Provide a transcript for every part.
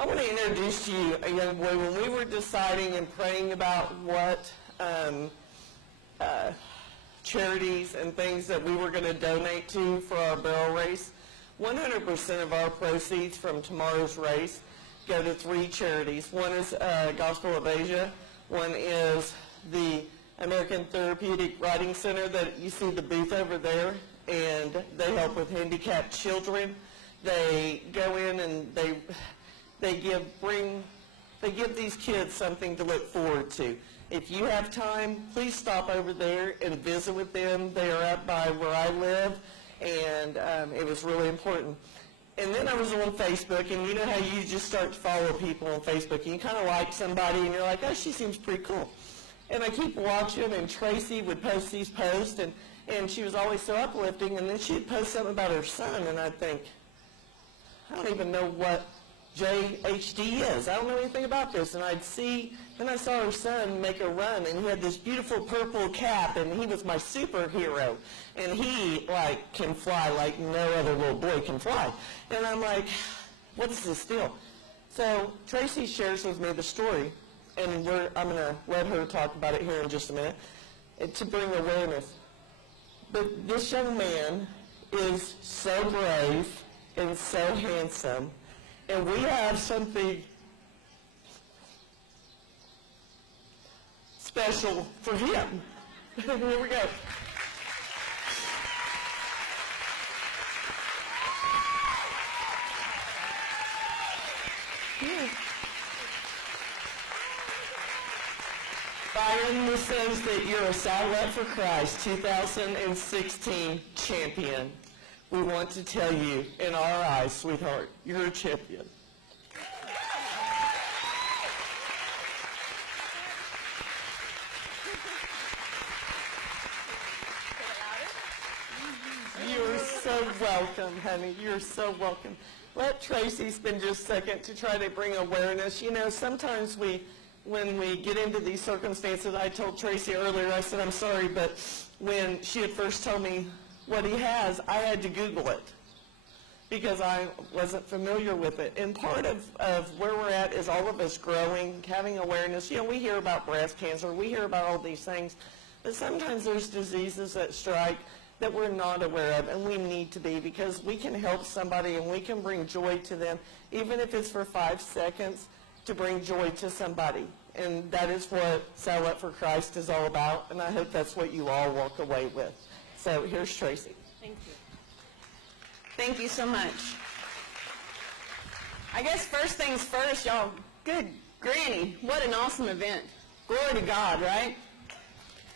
I want to introduce to you a young boy. When we were deciding and praying about what charities and things that we were going to donate to for our barrel race, 100% of our proceeds from tomorrow's race go to 3 charities. One is Gospel of Asia. One is the American Therapeutic Writing Center that you see the booth over there, and they help with handicapped children. They go in and they give these kids something to look forward to. If you have time, please stop over there and visit with them. They are up by where I live, and it was really important. And then I was on Facebook, and you know how you just start to follow people on Facebook, and you kind of like somebody, and you're like, oh, she seems pretty cool. And I keep watching, and Tracy would post these posts, and she was always so uplifting, and then she'd post something about her son, and I'd think, I don't even know what JHD is. I don't know anything about this. And then I saw her son make a run, and he had this beautiful purple cap, and he was my superhero. And he, can fly like no other little boy can fly. And I'm like, what is this deal? So Tracy shares with me the story, and I'm going to let her talk about it here in just a minute, to bring awareness. But this young man is so brave and so handsome, and we have something special for him. Here we go. Byron, this says that you're a Saddle Up for Christ 2016 champion. We want to tell you, in our eyes, sweetheart, you're a champion. You're so welcome, honey. You're so welcome. Let Tracy spend just a second to try to bring awareness. You know, sometimes when we get into these circumstances, I told Tracy earlier, I said, I'm sorry, but when she had first told me what he has, I had to Google it because I wasn't familiar with it. And part of where we're at is all of us growing, having awareness. You know, we hear about breast cancer, we hear about all these things, but sometimes there's diseases that strike that we're not aware of, and we need to be, because we can help somebody and we can bring joy to them, even if it's for 5 seconds, to bring joy to somebody. And that is what Saddle Up for Christ is all about, and I hope that's what you all walk away with. So here's Tracy. Thank you. Thank you so much. I guess first things first, y'all, good granny, what an awesome event. Glory to God, right?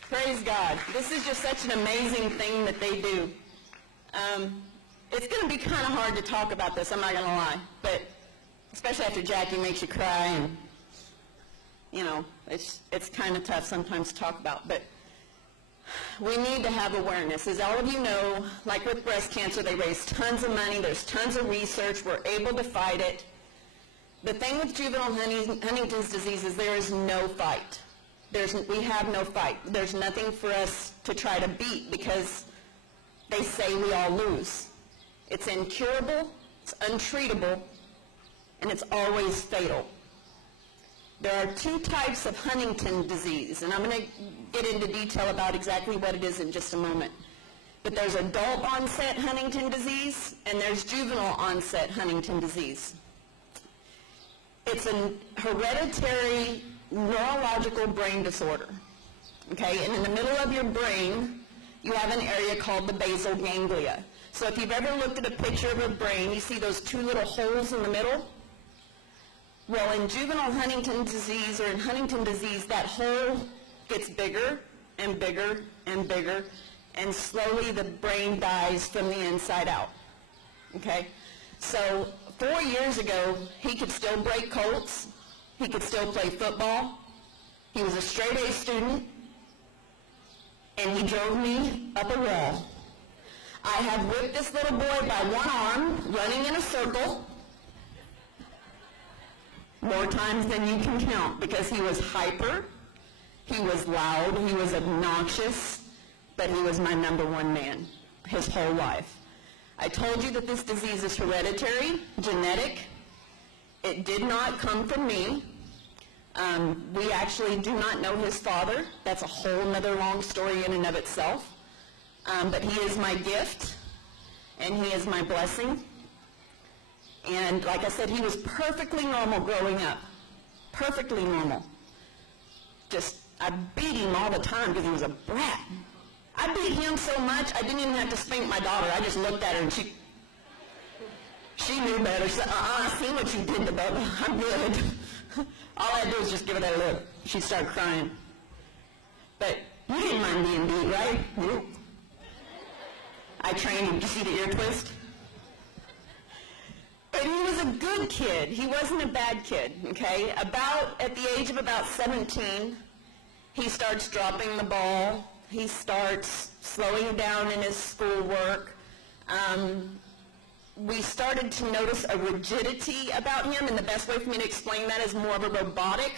Praise God. This is just such an amazing thing that they do. It's going to be kind of hard to talk about this, I'm not going to lie, but especially after Jackie makes you cry, and, you know, it's kind of tough sometimes to talk about, but we need to have awareness. As all of you know, like with breast cancer, they raise tons of money. There's tons of research. We're able to fight it. The thing with juvenile Huntington's disease is there is no fight. We have no fight. There's nothing for us to try to beat because they say we all lose. It's incurable, it's untreatable, and it's always fatal. There are 2 types of Huntington disease, and I'm going to get into detail about exactly what it is in just a moment. But there's adult onset Huntington disease, and there's juvenile onset Huntington disease. It's a hereditary neurological brain disorder, okay? And in the middle of your brain, you have an area called the basal ganglia. So if you've ever looked at a picture of a brain, you see those 2 little holes in the middle? Well, in juvenile Huntington disease or in Huntington disease, that hole gets bigger and bigger and bigger, and slowly the brain dies from the inside out, okay? So 4 years ago, he could still break colts. He could still play football. He was a straight-A student, and he drove me up a wall. I have whipped this little boy by one arm, running in a circle, more times than you can count, because he was hyper, he was loud, he was obnoxious, but he was my #1 man his whole life. I told you that this disease is hereditary, genetic. It did not come from me. We actually do not know his father. That's a whole nother long story in and of itself. But he is my gift, and he is my blessing. And like I said, he was perfectly normal growing up. Perfectly normal. Just, I beat him all the time because he was a brat. I beat him so much, I didn't even have to spank my daughter. I just looked at her and she knew better. She said, I see what you did to Bubba. I'm good. All I had to do was just give her that look. She'd start crying. But you didn't mind being beat, right? Nope. I trained him. Did you see the ear twist? But he was a good kid. He wasn't a bad kid, okay? At the age of about 17, he starts dropping the ball. He starts slowing down in his schoolwork. We started to notice a rigidity about him, and the best way for me to explain that is more of a robotic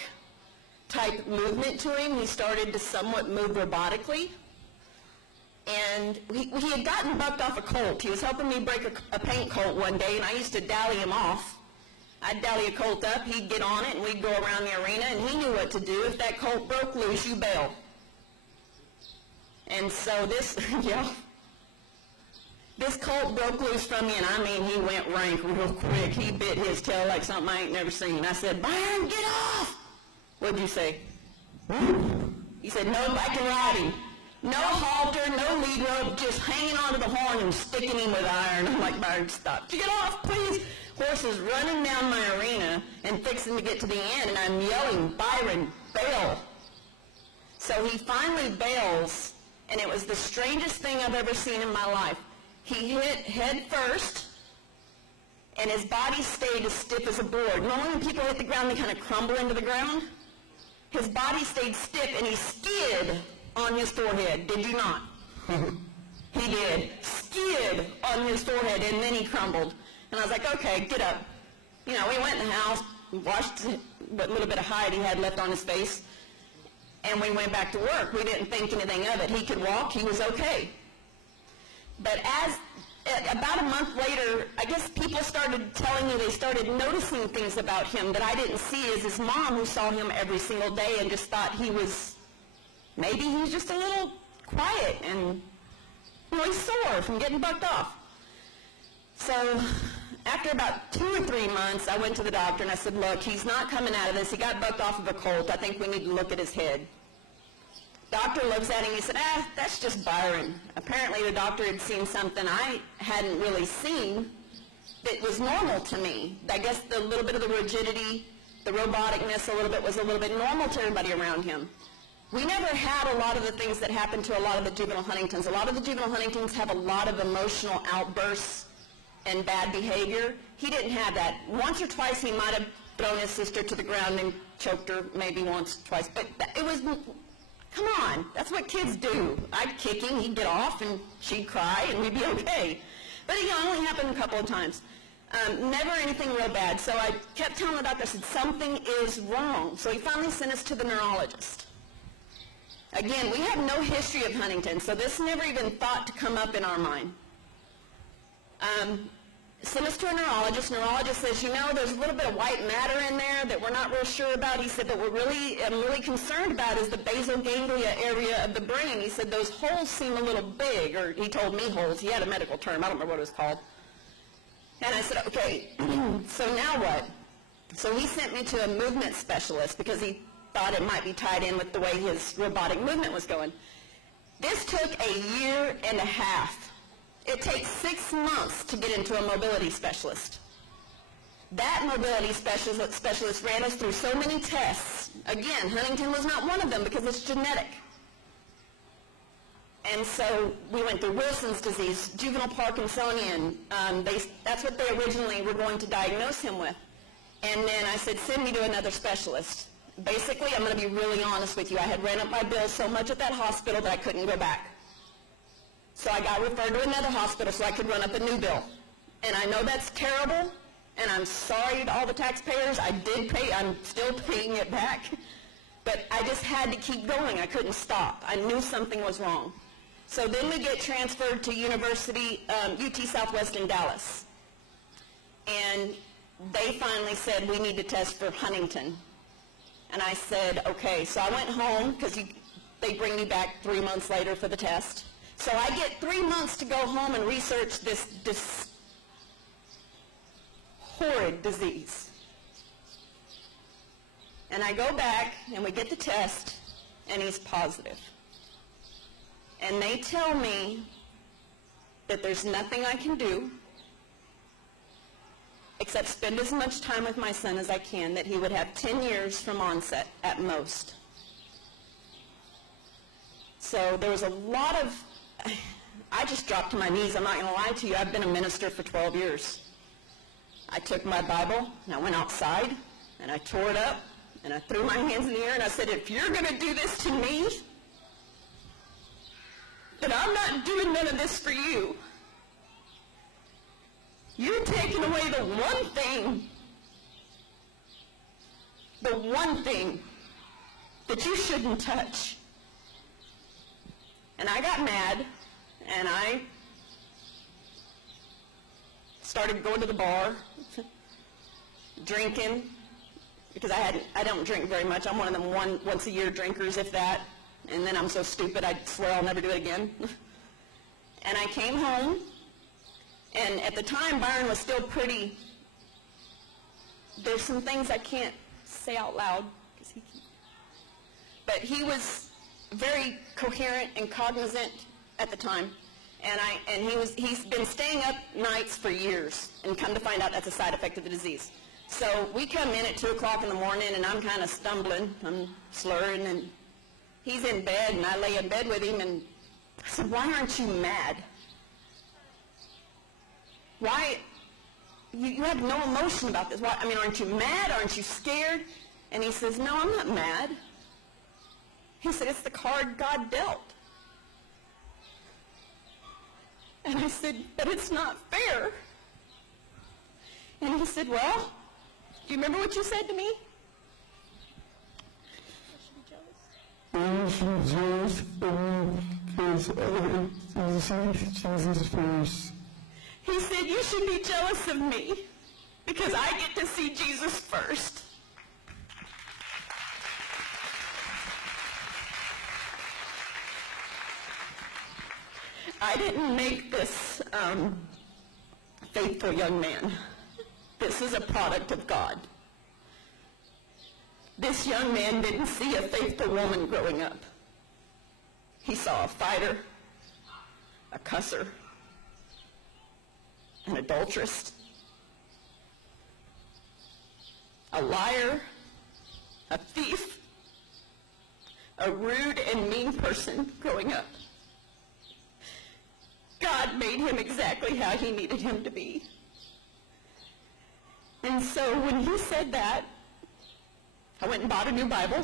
type movement to him. He started to somewhat move robotically. And he had gotten bucked off a colt. He was helping me break a paint colt one day, and I used to dally him off. I'd dally a colt up, he'd get on it, and we'd go around the arena, and he knew what to do. If that colt broke loose, you bail. And so this colt broke loose from me, and I mean, he went rank real quick. He bit his tail like something I ain't never seen. I said, Byron, get off! What'd you say? He said, nope, I can ride him. No halter, no lead rope, just hanging onto the horn and sticking him with iron. I'm like, Byron, stop. Get off, please. Horse is running down my arena and fixing to get to the end, and I'm yelling, Byron, bail. So he finally bails, and it was the strangest thing I've ever seen in my life. He hit head first, and his body stayed as stiff as a board. Normally when people hit the ground, they kind of crumble into the ground. His body stayed stiff, and he skid on his forehead. Did you not? He did. Skid on his forehead, and then he crumbled. And I was like, okay, get up. You know, we went in the house, washed what little bit of hide he had left on his face, and we went back to work. We didn't think anything of it. He could walk. He was okay. But about a month later, I guess people started telling me they started noticing things about him that I didn't see, as his mom, who saw him every single day and just thought maybe he was just a little quiet and really sore from getting bucked off. So after about 2 or 3 months, I went to the doctor and I said, look, he's not coming out of this. He got bucked off of a colt. I think we need to look at his head. Doctor looks at him, he said, that's just Byron. Apparently the doctor had seen something I hadn't really seen that was normal to me. I guess the little bit of the rigidity, the roboticness was a little bit normal to everybody around him. We never had a lot of the things that happen to a lot of the juvenile Huntingtons. A lot of the juvenile Huntingtons have a lot of emotional outbursts and bad behavior. He didn't have that. Once or twice he might have thrown his sister to the ground and choked her, maybe once, twice. But it was, come on, that's what kids do. I'd kick him, he'd get off, and she'd cry, and we'd be okay. But it only happened a couple of times. Never anything real bad. So I kept telling the doctor, I said, something is wrong. So he finally sent us to the neurologist. Again, we have no history of Huntington, so this never even thought to come up in our mind. Sent us to a neurologist. Neurologist says, you know, there's a little bit of white matter in there that we're not real sure about. He said, but I'm really concerned about is the basal ganglia area of the brain. He said, those holes seem a little big, or he told me holes. He had a medical term. I don't remember what it was called. And I said, okay, so now what? So he sent me to a movement specialist because he thought it might be tied in with the way his robotic movement was going. This took a year and a half. It takes 6 months to get into a mobility specialist. That mobility specialist ran us through so many tests. Again, Huntington was not one of them because it's genetic. And so we went through Wilson's disease, juvenile Parkinsonian. That's what they originally were going to diagnose him with. And then I said, send me to another specialist. Basically, I'm going to be really honest with you. I had ran up my bill so much at that hospital that I couldn't go back. So I got referred to another hospital so I could run up a new bill. And I know that's terrible, and I'm sorry to all the taxpayers. I did pay. I'm still paying it back. But I just had to keep going. I couldn't stop. I knew something was wrong. So then we get transferred to UT Southwestern Dallas. And they finally said, we need to test for Huntington. And I said, okay. So I went home, because they bring me back 3 months later for the test. So I get 3 months to go home and research this horrid disease. And I go back, and we get the test, and he's positive. And they tell me that there's nothing I can do except spend as much time with my son as I can, that he would have 10 years from onset at most. So there was a lot of, I just dropped to my knees. I'm not going to lie to you. I've been a minister for 12 years. I took my Bible, and I went outside, and I tore it up, and I threw my hands in the air, and I said, if you're going to do this to me, then I'm not doing none of this for you. You're taking away the one thing that you shouldn't touch. And I got mad, and I started going to the bar, drinking, because I don't drink very much. I'm one of them once-a-year drinkers, if that. And then I'm so stupid, I swear I'll never do it again. And I came home, and at the time, Byron was still pretty, there's some things I can't say out loud, but he was very coherent and cognizant at the time. And he's been staying up nights for years, and come to find out that's a side effect of the disease. So we come in at 2 o'clock in the morning, and I'm kind of stumbling, I'm slurring, and he's in bed, and I lay in bed with him, and I said, why aren't you mad? Why? You have no emotion about this. Why? I mean, aren't you mad? Aren't you scared? And he says, no, I'm not mad. He said, it's the card God dealt. And I said, but it's not fair. And he said, well, do you remember what you said to me? I should be jealous because I Jesus first. He said, you should be jealous of me because I get to see Jesus first. I didn't make this faithful young man. This is a product of God. This young man didn't see a faithful woman growing up. He saw a fighter, a cusser, an adulteress, a liar, a thief, a rude and mean person growing up. God made him exactly how he needed him to be. And so when he said that, I went and bought a new Bible,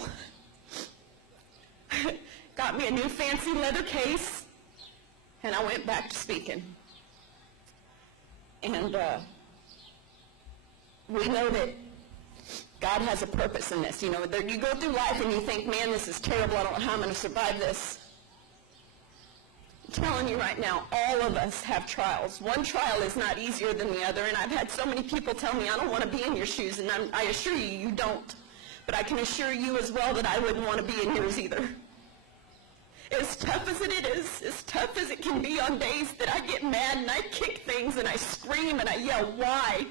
got me a new fancy leather case, and I went back to speaking. And we know that God has a purpose in this. You know, you go through life and you think, man, this is terrible. I don't know how I'm going to survive this. I'm telling you right now, all of us have trials. One trial is not easier than the other, and I've had so many people tell me, I don't want to be in your shoes, and I assure you, you don't. But I can assure you as well that I wouldn't want to be in yours either. As tough as it is, as tough as it can be on days that I get mad and I kick things and I scream and I yell, why?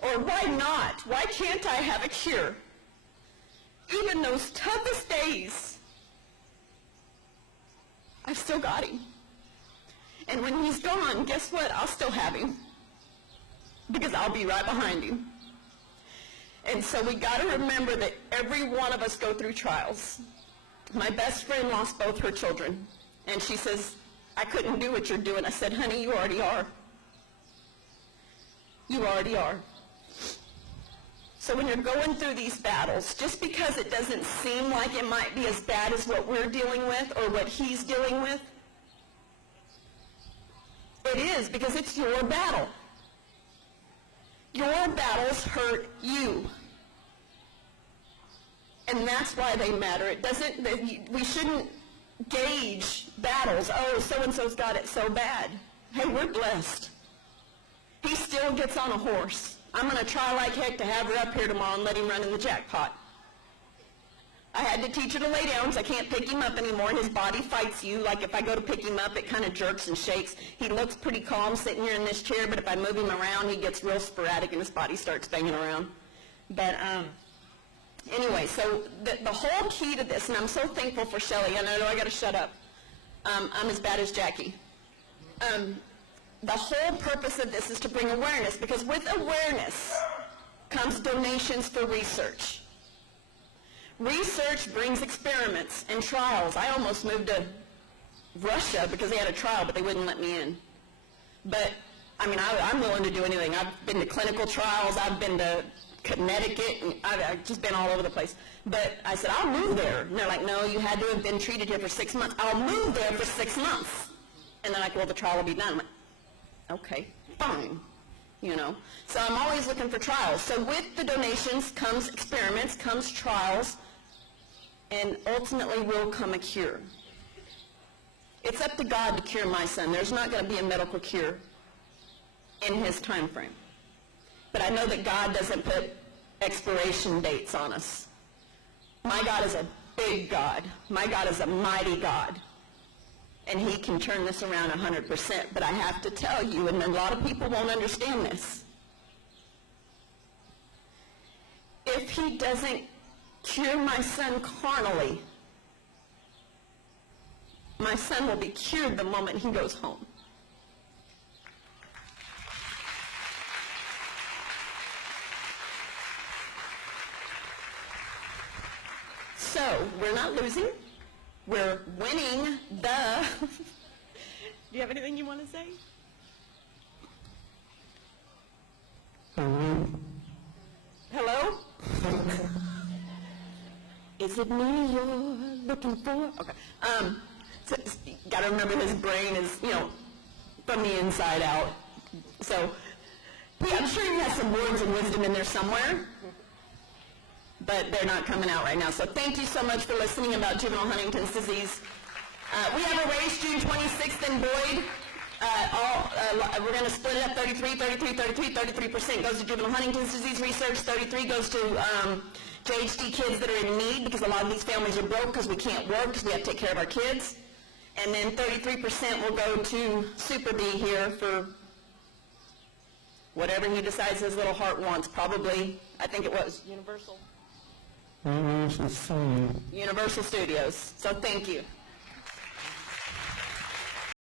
Or why not? Why can't I have a cure? Even those toughest days, I've still got him. And when he's gone, guess what? I'll still have him. Because I'll be right behind him. And so we got to remember that every one of us go through trials. My best friend lost both her children. And she says, I couldn't do what you're doing. I said, honey, you already are. You already are. So when you're going through these battles, just because it doesn't seem like it might be as bad as what we're dealing with or what he's dealing with, it is, because it's your battle. Your battles hurt you. And that's why they matter. It doesn't, we shouldn't gauge battles. Oh, so-and-so's got it so bad. Hey, we're blessed. He still gets on a horse. I'm going to try like heck to have her up here tomorrow and let him run in the jackpot. I had to teach her to lay down because I can't pick him up anymore. His body fights you. Like if I go to pick him up, it kind of jerks and shakes. He looks pretty calm sitting here in this chair, but if I move him around, he gets real sporadic and his body starts banging around. But anyway, so the whole key to this, and I'm so thankful for Shelley. I know I got to shut up. I'm as bad as Jackie. The whole purpose of this is to bring awareness, because with awareness comes donations for research. Research brings experiments and trials. I almost moved to Russia because they had a trial, but they wouldn't let me in. But, I mean, I'm willing to do anything. I've been to clinical trials. I've been to Connecticut. And I've just been all over the place. But I said, I'll move there. And they're like, no, you had to have been treated here for 6 months. I'll move there for 6 months. And they're like, well, the trial will be done. I'm like, okay, fine. You know, so I'm always looking for trials. So with the donations comes experiments, comes trials, and ultimately will come a cure. It's up to God to cure my son. There's not going to be a medical cure in his time frame. But I know that God doesn't put expiration dates on us. My God is a big God. My God is a mighty God. And he can turn this around 100%. But I have to tell you, and a lot of people won't understand this, if he doesn't cure my son carnally, my son will be cured the moment he goes home. So, we're not losing. We're winning the... Do you have anything you want to say? Hello? Is it me you're looking for? Okay. So, got to remember his brain is, you know, from the inside out. So, yeah, I'm sure he has some words of wisdom in there somewhere, but they're not coming out right now. So thank you so much for listening about juvenile Huntington's disease. We have a race June 26th in Boyd. We're going to split it up 33% goes to juvenile Huntington's disease research, 33 goes to JHD kids that are in need, because a lot of these families are broke because we can't work because we have to take care of our kids. And then 33% will go to Super B here for whatever he decides his little heart wants. Probably, I think it was Universal Studios. So thank you.